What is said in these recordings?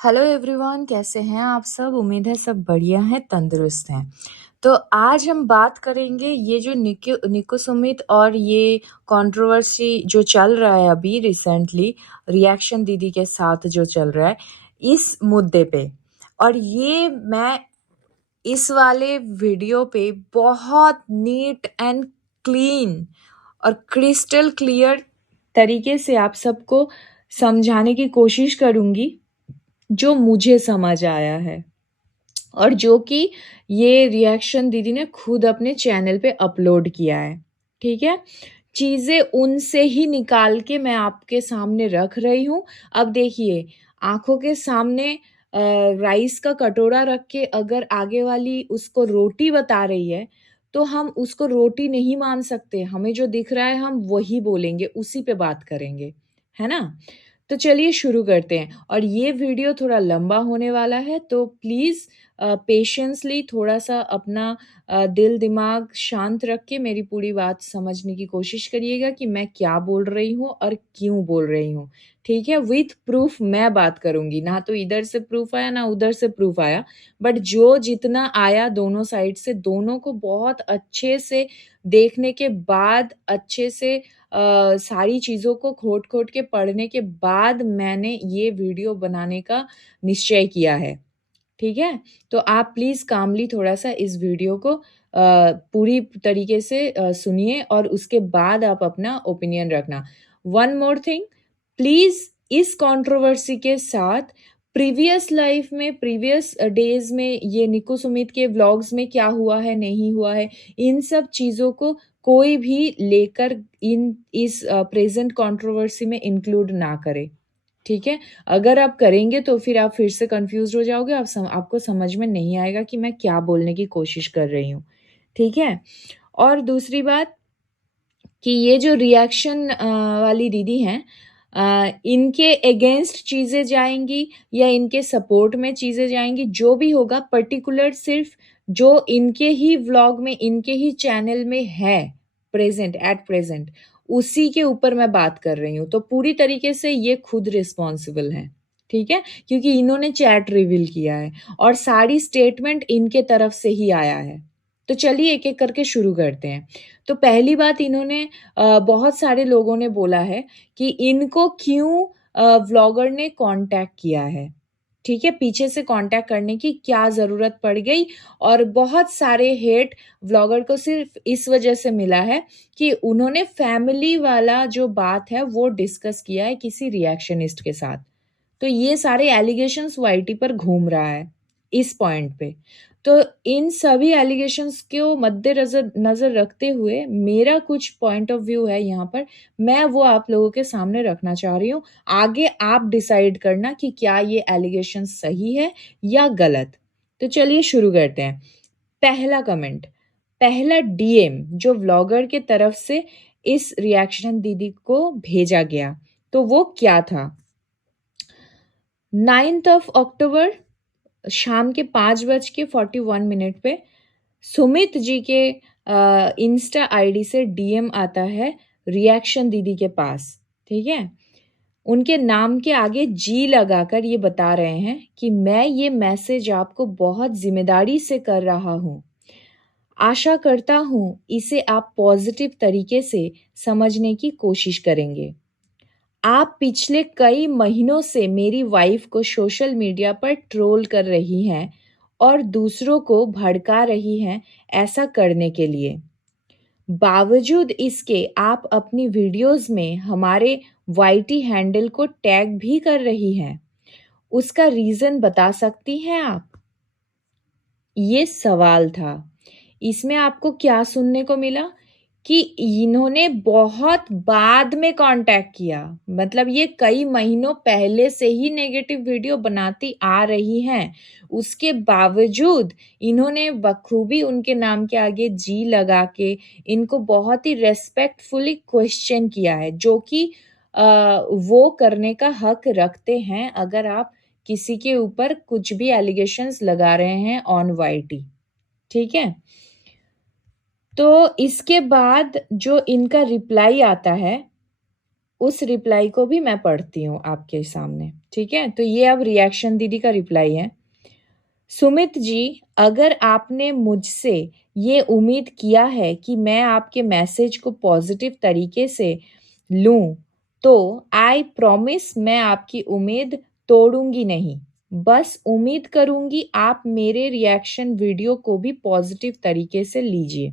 Hello everyone, कैसे हैं आप सब? उम्मीद है सब बढ़िया हैं, तंदुरुस्त हैं। तो आज हम बात करेंगे ये जो निको सुमित और ये कंट्रोवर्सी जो चल रहा है अभी रिसेंटली, रिएक्शन दीदी के साथ जो चल रहा है, इस मुद्दे पे। और ये मैं इस वाले वीडियो पे बहुत नीट एंड क्लीन और क्रिस्टल क्लियर तरीके से आप सबको समझाने की कोशिश करूँगी, जो मुझे समझ आया है और जो कि ये रिएक्शन दीदी ने खुद अपने चैनल पे अपलोड किया है। ठीक है? चीज़ें उनसे ही निकाल के मैं आपके सामने रख रही हूँ। अब देखिए, आँखों के सामने राइस का कटोरा रख के अगर आगे वाली उसको रोटी बता रही है, तो हम उसको रोटी नहीं मान सकते। हमें जो दिख रहा है हम वही बोलेंगे, उसी पे बात करेंगे। है ना? तो चलिए शुरू करते हैं और ये वीडियो थोड़ा लंबा होने वाला है, तो प्लीज़ पेशेंसली थोड़ा-सा अपना दिल-दिमाग शांत रख के मेरी पूरी बात समझने की कोशिश करिएगा कि मैं क्या बोल रही हूँ और क्यों बोल रही हूँ, ठीक है? विथ प्रूफ मैं बात करूँगी, ना तो इधर से प्रूफ आया, ना उधर से प्रूफ आया, बट जो जितना आया दोनों साइड से, दोनों को बहुत अच्छे से देखने के बाद, अच्छे से सारी चीज़ों को खोट-खोट के पढ़ने के बाद मैंने ये वीडियो बनाने का निश्चय किया है, ठीक है? तो आप प्लीज़ कामली थोड़ा-सा इस वीडियो को पूरी तरीके से सुनिए और उसके बाद आप अपना ओपिनियन रखना। वन मोर थिंग, प्लीज़ इस कंट्रोवर्सी के साथ प्रीवियस लाइफ़ में, प्रीवियस डेज़ में ये निकू सुमित के व्लॉग्स में क्या हुआ है, नहीं हुआ है, इन सब चीज़ों को कोई भी लेकर इस प्रेज़ेंट कंट्रोवर्सी में इंक्लूड ना करे, ठीक है? अगर आप करेंगे तो फिर आप फिर से कन्फ्यूज़्ड हो जाओगे, आपको समझ में नहीं आएगा कि मैं क्या बोलने की कोशिश कर रही हूँ, ठीक है? और दूसरी बात कि ये जो रिएक्शन वाली दीदी हैं, इनके अगेंस्ट चीज़ें जाएँगी या इनके सपोर्ट में चीज़ें जाएँगी, जो भी होगा पर्टिकुलर सिर्फ़ जो इनके ही व्लॉग में, इनके ही चैनल में है, एट प्रेज़ेंट, उसी के ऊपर मैं बात कर रही हूँ। तो पूरी तरीके से ये खुद रिस्पॉन्सिबल हैं, ठीक है? क्योंकि इन्होंने चैट रिवील किया है और सारी स्टेटमेंट इनके तरफ से ही आया है। तो चलिए एक-एक करके शुरू करते हैं। तो पहली बात, इन्होंने बहुत सारे लोगों ने बोला है कि इनको क्यों व्लॉगर ने कॉन्टैक्ट किया है, ठीक है? पीछे से कॉन्टैक्ट करने की क्या ज़रूरत पड़ गई, और बहुत सारे हेट व्लॉगर को सिर्फ़ इस वजह से मिला है कि उन्होंने फैमिली वाला जो बात है वो डिस्कस किया है किसी रिएक्शनिस्ट के साथ। तो ये सारे एलिगेशंस वाईटी पर घूम रहा है, इस पॉइंट पे। तो इन सभी एलिगेशंस को मद्देनज़र नज़र रखते हुए मेरा कुछ पॉइंट ऑफ व्यू है यहाँ पर, मैं वो आप लोगों के सामने रखना चाह रही हूँ। आगे आप डिसाइड करना कि क्या ये एलिगेशन सही है या गलत। तो चलिए शुरू करते हैं। पहला कमेंट, पहला डीएम जो व्लॉगर के तरफ से इस रिएक्शन दीदी को भेजा गया, तो वो क्या था? 9th ऑफ अक्टूबर शाम के 5:41 पे सुमित जी के इंस्टा आईडी से डीएम आता है रिएक्शन दीदी के पास, ठीक है? उनके नाम के आगे जी लगाकर ये बता रहे हैं कि मैं ये मैसेज आपको बहुत ज़िम्मेदारी से कर रहा हूँ। आशा करता हूँ इसे आप पॉज़िटिव तरीके से समझने की कोशिश करेंगे। आप पिछले कई महीनों से मेरी वाइफ को सोशल मीडिया पर ट्रोल कर रही हैं और दूसरों को भड़का रही हैं ऐसा करने के लिए। बावजूद इसके आप अपनी वीडियोस में हमारे वाईटी हैंडल को टैग भी कर रही हैं। उसका रीज़न बता सकती हैं आप? ये सवाल था। इसमें आपको क्या सुनने को मिला? कि इन्होंने बहुत बाद में कॉन्टैक्ट किया। मतलब ये कई महीनों पहले से ही नेगेटिव वीडियो बनाती आ रही हैं। उसके बावजूद इन्होंने बखूबी उनके नाम के आगे जी लगा के इनको बहुत ही रिस्पेक्टफुली क्वेश्चन किया है, जो कि अ, वो करने का हक रखते हैं अगर आप किसी के ऊपर कुछ भी एलिगेशंस लगा रहे हैं ऑन वाईटी, ठीक है? तो इसके बाद जो इनका रिप्लाई आता है, उस रिप्लाई को भी मैं पढ़ती हूँ आपके सामने, ठीक है? तो ये अब रिएक्शन दीदी का रिप्लाई है। सुमित जी, अगर आपने मुझसे ये उम्मीद किया है कि मैं आपके मैसेज को पॉजिटिव तरीके से लूँ, तो आई प्रॉमिस मैं आपकी उम्मीद तोड़ूँगी नहीं। बस उम्मीद करूँगी आप मेरे रिएक्शन वीडियो को भी पॉजिटिव तरीके से लीजिए।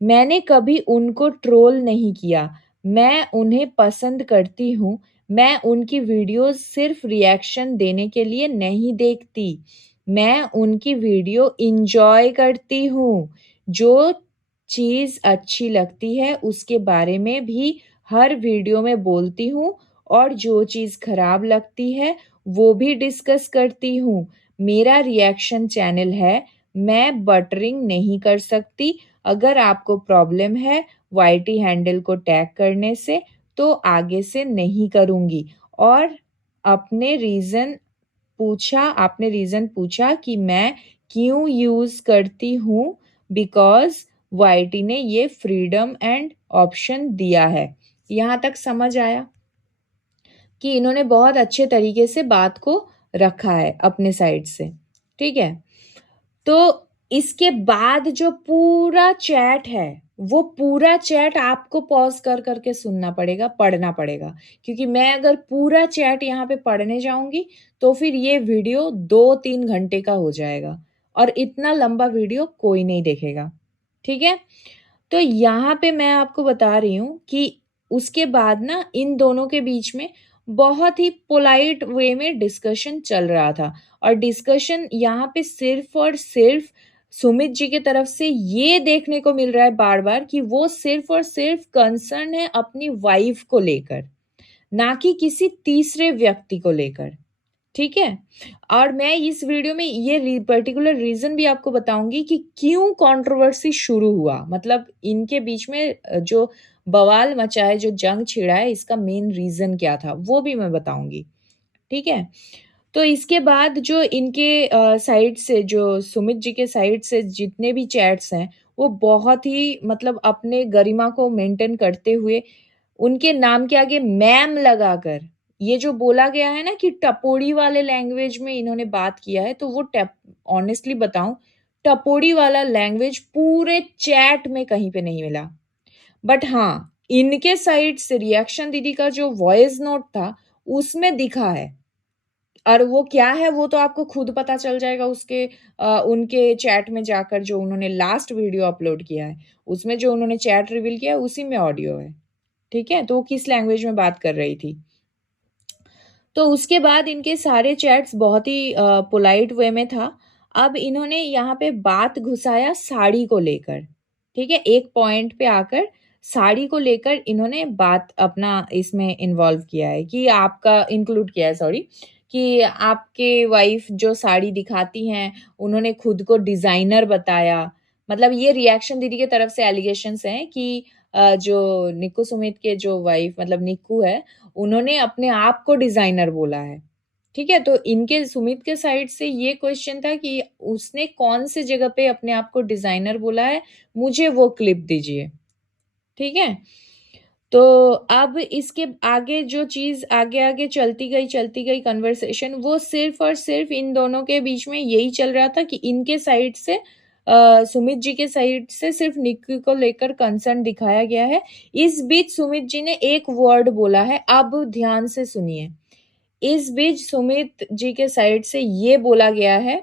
मैंने कभी उनको ट्रोल नहीं किया। मैं उन्हें पसंद करती हूँ। मैं उनकी वीडियोज़ सिर्फ़ रिएक्शन देने के लिए नहीं देखती। मैं उनकी वीडियो एन्जॉय करती हूँ। जो चीज़ अच्छी लगती है उसके बारे में भी हर वीडियो में बोलती हूँ और जो चीज़ खराब लगती है वो भी डिस्कस करती हूँ। मेरा रिएक्शन चैनल है, मैं बटरिंग नहीं कर सकती। अगर आपको प्रॉब्लम है वाईटी हैंडल को टैग करने से तो आगे से नहीं करूँगी। और आपने रीज़न पूछा कि मैं क्यों यूज़ करती हूँ, बिकॉज़ वाईटी ने ये फ्रीडम एंड ऑप्शन दिया है। यहाँ तक समझ आया कि इन्होंने बहुत अच्छे तरीके से बात को रखा है अपने साइड से, ठीक है? तो इसके बाद जो पूरा चैट है, वो पूरा चैट आपको पॉज़ कर के सुनना पड़ेगा, पढ़ना पड़ेगा। क्योंकि मैं अगर पूरा चैट यहाँ पे पढ़ने जाऊँगी, तो फिर ये वीडियो 2-3 घंटे का हो जाएगा और इतना लंबा वीडियो कोई नहीं देखेगा, ठीक है? तो यहाँ पे मैं आपको बता रही हूँ कि उसके बाद ना इन दोनों के बीच में बहुत ही पोलाइट वे में डिस्कशन चल रहा था और डिस्कशन यहाँ पे सिर्फ और सिर्फ सुमित जी की तरफ से ये देखने को मिल रहा है बार-बार कि वो सिर्फ और सिर्फ कंसर्न है अपनी वाइफ को लेकर, ना कि किसी तीसरे व्यक्ति को लेकर, ठीक है? और मैं इस वीडियो में ये पर्टिकुलर रीज़न भी आपको बताऊँगी कि क्यों कंट्रोवर्सी शुरू हुआ। मतलब इनके बीच में जो बवाल मचा है, जो जंग छिड़ा है, इसका मेन रीज़न क्या था, वो भी मैं बताऊँगी, ठीक है? तो इसके बाद जो इनके साइड से जो सुमित जी के साइड से जितने भी चैट्स हैं, वो बहुत ही मतलब अपने गरिमा को मेंटेन करते हुए उनके नाम के आगे मैम लगाकर ये जो बोला गया है ना कि टपोरी वाले लैंग्वेज में इन्होंने बात किया है, तो वो टप ऑनेस्टली बताऊँ, टपोरी वाला लैंग्वेज पूरे चैट में कहीं पे नहीं मिला। बट हाँ, इनके साइड से रिएक्शन दीदी का जो वॉइस नोट था, उसमें दिखा है। और वो क्या है वो तो आपको खुद पता चल जाएगा उनके चैट में जाकर जो उन्होंने लास्ट वीडियो अपलोड किया है, उसमें जो उन्होंने चैट रिवील किया है उसी में ऑडियो है, ठीक है? तो वो किस लैंग्वेज में बात कर रही थी। तो उसके बाद इनके सारे चैट्स बहुत ही पोलाइट वे में था। अब इन्होंने यहाँ पे बात घुसाया साड़ी को लेकर, ठीक है? एक पॉइंट पे आकर साड़ी को लेकर इन्होंने बात अपना इसमें इन्वॉल्व किया है कि आपका इंक्लूड किया है सॉरी, कि आपके वाइफ जो साड़ी दिखाती हैं, उन्होंने खुद को डिज़ाइनर बताया। मतलब ये रिएक्शन दीदी की तरफ से एलिगेशंस हैं कि जो निक्कू सुमित के जो वाइफ मतलब निक्कू है, उन्होंने अपने आप को डिज़ाइनर बोला है, ठीक है? तो इनके सुमित के साइड से ये क्वेश्चन था कि उसने कौन-सी जगह पे अपने आप को डिज़ाइनर बोला है, मुझे वो क्लिप दीजिए, ठीक है? तो अब इसके आगे जो चीज़ आगे-आगे चलती गई कन्वर्सेशन वो सिर्फ़ और सिर्फ़ इन दोनों के बीच में यही चल रहा था कि इनके साइड से सुमित जी के साइड से सिर्फ़ निक्की को लेकर कंसर्न दिखाया गया है। इस बीच सुमित जी ने एक वर्ड बोला है, अब ध्यान से सुनिए। इस बीच सुमित जी के साइड से ये बोला गया है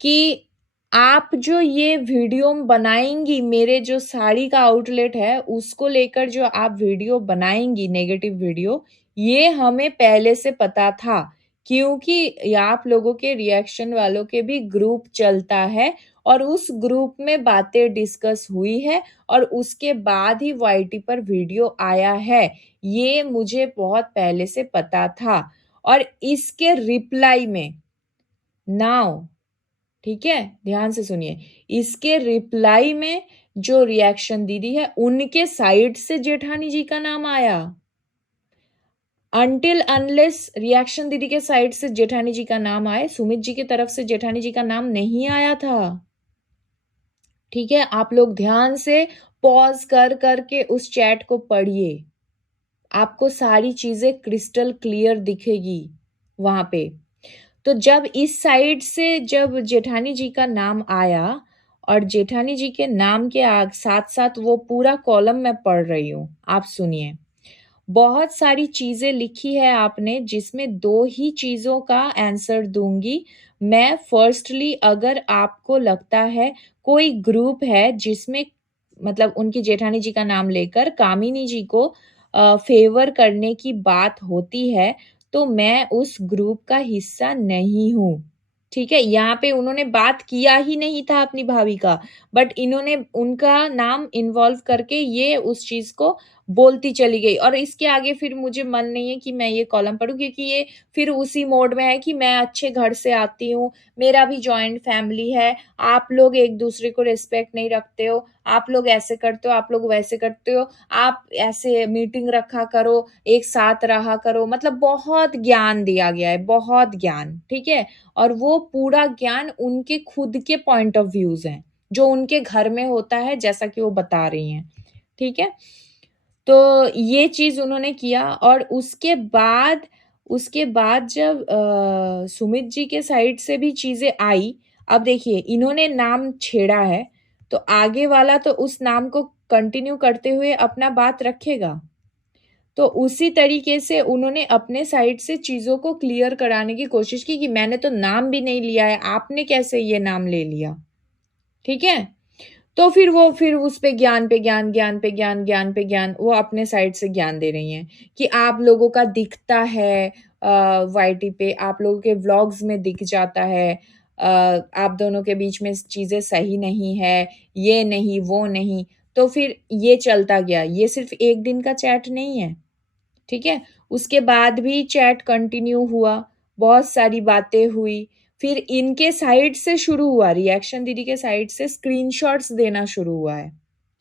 कि आप जो ये वीडियो बनाएँगी, मेरे जो साड़ी का आउटलेट है, उसको लेकर जो आप वीडियो बनाएँगी नेगेटिव वीडियो, ये हमें पहले से पता था। क्योंकि आप लोगों के रिएक्शन वालों के भी ग्रुप चलता है और उस ग्रुप में बातें डिस्कस हुई है और उसके बाद ही वाईटी पर वीडियो आया है। ये मुझे बहुत पहले से पता था और इसके रिप्लाई में नाउ ठीक है? ध्यान से सुनिए। इसके रिप्लाई में जो रिएक्शन दीदी है, उनके साइड से जेठानी जी का नाम आया। अनटिल अनलेस रिएक्शन दीदी के साइड से जेठानी जी का नाम आए, सुमित जी की तरफ से जेठानी जी का नाम नहीं आया था। ठीक है? आप लोग ध्यान से पॉज़ कर के उस चैट को पढ़िए। आपको सारी चीज़ें क्रिस्टल क्लियर दिखेगी वहाँ पे। तो जब इस साइड से जब जेठानी जी का नाम आया और जेठानी जी के नाम के साथ-साथ वो पूरा कॉलम मैं पढ़ रही हूँ, आप सुनिए। बहुत सारी चीज़ें लिखी है आपने जिसमें 2 ही चीज़ों का आंसर दूँगी। मैं फर्स्टली अगर आपको लगता है कोई ग्रुप है जिसमें मतलब उनकी जेठानी जी का नाम लेकर कामिनी जी को फ़ेवर करने की बात होती है, तो मैं उस ग्रुप का हिस्सा नहीं हूँ। ठीक है? यहाँ पे उन्होंने बात किया ही नहीं था अपनी भाभी का, बट इन्होंने उनका नाम इन्वॉल्व करके ये उस चीज़ को बोलती चली गई और इसके आगे फिर मुझे मन नहीं है कि मैं ये कॉलम पढूँ क्योंकि ये फिर उसी मोड में है कि मैं अच्छे घर से आती हूँ, मेरा भी जॉइंट फैमिली है, आप लोग एक-दूसरे को रिस्पेक्ट नहीं रखते हो, आप लोग ऐसे करते हो, आप लोग वैसे करते हो, आप ऐसे मीटिंग रखा करो, एक साथ रहा करो, मतलब बहुत ज्ञान दिया गया है, बहुत ज्ञान, ठीक है? और वो पूरा ज्ञान उनके खुद के पॉइंट ऑफ व्यूज़ हैं, जो उनके घर में होता है जैसा कि वो बता रही हैं, ठीक है? तो ये चीज़ उन्होंने किया और उसके बाद जब सुमित जी के साइड से भी चीज़ें आई, अब देखिए इन्होंने नाम छेड़ा है, तो आगे वाला तो उस नाम को कंटिन्यू करते हुए अपना बात रखेगा। तो उसी तरीके से उन्होंने अपने साइड से चीज़ों को क्लियर कराने की कोशिश की कि मैंने तो नाम भी नहीं लिया है, आपने कैसे ये नाम ले लिया? ठीक है? तो फिर उस पे ज्ञान पे ज्ञान, ज्ञान पे ज्ञान, ज्ञान पे ज्ञान, वो अपने साइड से ज्ञान दे रही हैं कि आप लोगों का दिखता है वाईटी पे, आप लोगों के व्लॉग्स में दिख जाता है आप दोनों के बीच में चीज़ें सही नहीं है, ये नहीं, वो नहीं। तो फिर ये चलता गया, ये सिर्फ़ 1 दिन का चैट नहीं है, ठीक है? उसके बाद भी चैट कंटिन्यू हुआ, बहुत सारी बातें हुई, फिर इनके साइड से शुरू हुआ, रिएक्शन दीदी के साइड से स्क्रीनशॉट्स देना शुरू हुआ है,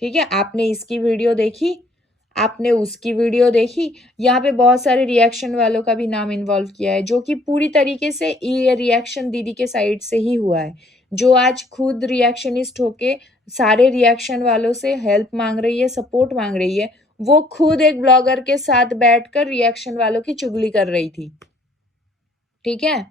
ठीक है? आपने इसकी वीडियो देखी, आपने उसकी वीडियो देखी, यहाँ पे बहुत सारे रिएक्शन वालों का भी नाम इन्वॉल्व किया है, जो कि पूरी तरीके से ये रिएक्शन दीदी के साइड से ही हुआ है। जो आज खुद रिएक्शनिस्ट होके सारे रिएक्शन वालों से हेल्प माँग रही है, सपोर्ट माँग रही है, वो खुद एक ब्लॉगर के साथ बैठकर रिएक्शन वालों की चुगली कर रही थी, ठीक है?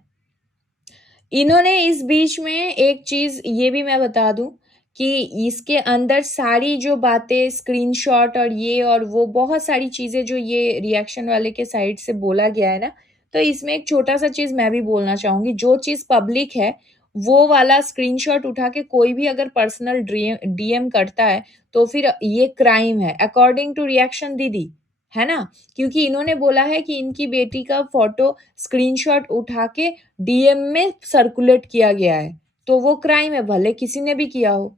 इन्होंने इस बीच में एक चीज़ ये भी मैं बता दूँ कि इसके अंदर सारी जो बातें स्क्रीनशॉट और ये और वो बहुत सारी चीज़ें जो ये रिएक्शन वाले के साइड से बोला गया है ना, तो इसमें एक छोटा-सा चीज़ मैं भी बोलना चाहूँगी, जो चीज़ पब्लिक है, वो वाला स्क्रीनशॉट उठा के कोई भी अगर पर्सनल डीएम करता है, तो फिर ये क्राइम है अकॉर्डिंग टू रिएक्शन दीदी, है ना? क्योंकि इन्होंने बोला है कि इनकी बेटी का फ़ोटो स्क्रीनशॉट उठा के डीएम में सर्कुलेट किया गया है, तो वो क्राइम है, भले किसी ने भी किया हो।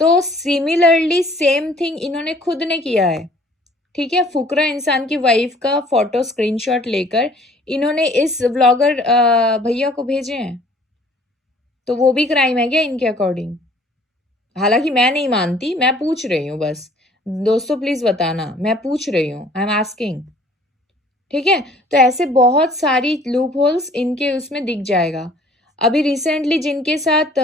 तो सिमिलरली सेम थिंग इन्होंने खुद ने किया है, ठीक है? फुकरा इंसान की वाइफ का फ़ोटो स्क्रीनशॉट लेकर इन्होंने इस व्लॉगर भैया को भेजे हैं। तो वो भी क्राइम है क्या इनके अकॉर्डिंग? हालाँकि मैं नहीं मानती, मैं पूछ रही हूँ बस। दोस्तों प्लीज़ बताना, मैं पूछ रही हूँ, आई एम आस्किंग। ठीक है? तो ऐसे बहुत सारी लूप होल्स इनके उसमें दिख जाएगा। अभी रिसेंटली जिनके साथ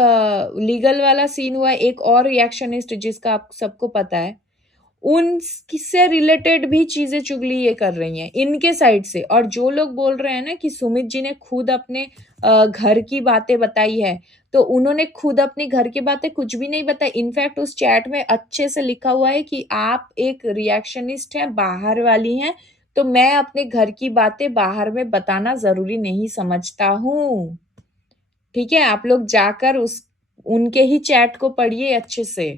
लीगल वाला सीन हुआ, एक और रिएक्शनिस्ट जिसका आप सबको पता है, उनसे रिलेटेड भी चीज़ें चुगली ये कर रही हैं, इनके साइड से। और जो लोग बोल रहे हैं ना कि सुमित जी ने खुद अपने घर की बातें बताई है, तो उन्होंने खुद अपने घर की बातें कुछ भी नहीं बताई। इनफैक्ट उस चैट में अच्छे से लिखा हुआ है कि आप एक रिएक्शनिस्ट हैं, बाहर वाली हैं, तो मैं अपने घर की बातें बाहर में बताना ज़रूरी नहीं समझता हूँ। ठीक है? आप लोग जाकर उनके ही चैट को पढ़िए अच्छे से।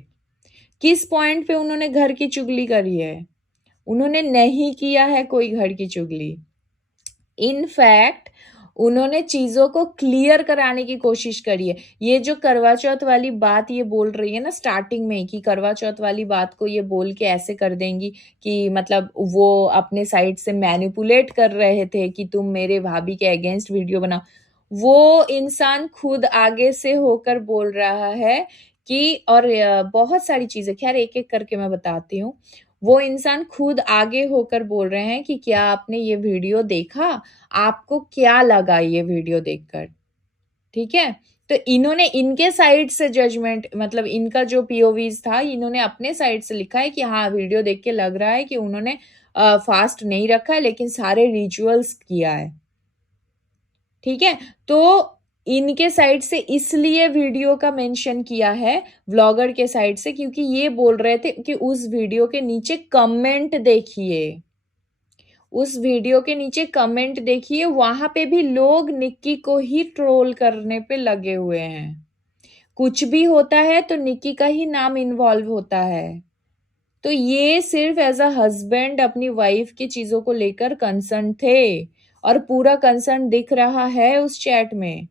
किस पॉइंट पे उन्होंने घर की चुगली करी है? उन्होंने नहीं किया है कोई घर की चुगली। इनफैक्ट उन्होंने चीज़ों को क्लियर कराने की कोशिश करी है। ये जो करवा चौथ वाली बात ये बोल रही है ना स्टार्टिंग में कि करवा चौथ वाली बात को ये बोल के ऐसे कर देंगी कि मतलब वो अपने साइड से मैनिपुलेट कर रहे थे कि तुम मेरे भाभी के अगेंस्ट वीडियो बनाओ। वो इंसान खुद आगे से होकर बोल रहा है कि और बहुत सारी चीज़ें ख़ैर एक-एक करके मैं बताती हूँ। वो इंसान खुद आगे होकर बोल रहे हैं कि क्या आपने ये वीडियो देखा? आपको क्या लगा ये वीडियो देखकर? ठीक है? तो इन्होंने इनके साइड से जजमेंट मतलब इनका जो पीओवीज़ था, इन्होंने अपने साइड से लिखा है कि हाँ, वीडियो देख के लग रहा है कि उन्होंने फास्ट नहीं रखा है, लेकिन सारे रिचुअल्स किया है। ठीक है, तो इनके साइड से इसलिए वीडियो का मेंशन किया है व्लॉगर के साइड से, क्योंकि ये बोल रहे थे कि उस वीडियो के नीचे कमेंट देखिए, उस वीडियो के नीचे कमेंट देखिए, वहां पे भी लोग निक्की को ही ट्रोल करने पे लगे हुए हैं। कुछ भी होता है तो निक्की का ही नाम इन्वॉल्व होता है। तो ये सिर्फ एज अ हस्बैंड अपनी वाइफ की चीजों को लेकर कंसर्न थे, और पूरा कंसर्न दिख रहा है उस चैट में।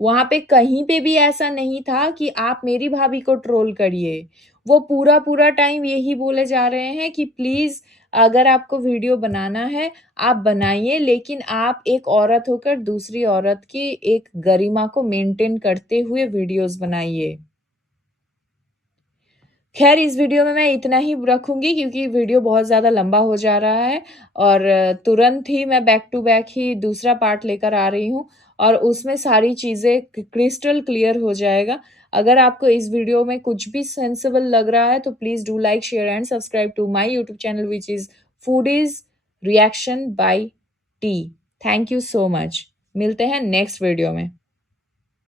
वहां पे कहीं पे भी ऐसा नहीं था कि आप मेरी भाभी को ट्रोल करिए। वो पूरा पूरा टाइम यही बोले जा रहे हैं कि प्लीज, अगर आपको वीडियो बनाना है आप बनाइए, लेकिन आप एक औरत होकर दूसरी औरत की एक गरिमा को मेंटेन करते हुए वीडियोस बनाइए। खैर, इस वीडियो में मैं इतना ही रखूंगी, क्योंकि वीडियो बहुत ज़्यादा लंबा हो जा रहा है, और तुरंत ही मैं बैक टू बैक ही दूसरा पार्ट लेकर आ रही हूँ, और उसमें सारी चीज़ें क्रिस्टल क्लियर हो जाएगा। अगर आपको इस वीडियो में कुछ भी सेंसिबल लग रहा है तो please do like, share and subscribe to my YouTube channel which is Foodies Reaction by T. Thank you so much. मिलते हैं नेक्स्ट वीडियो में।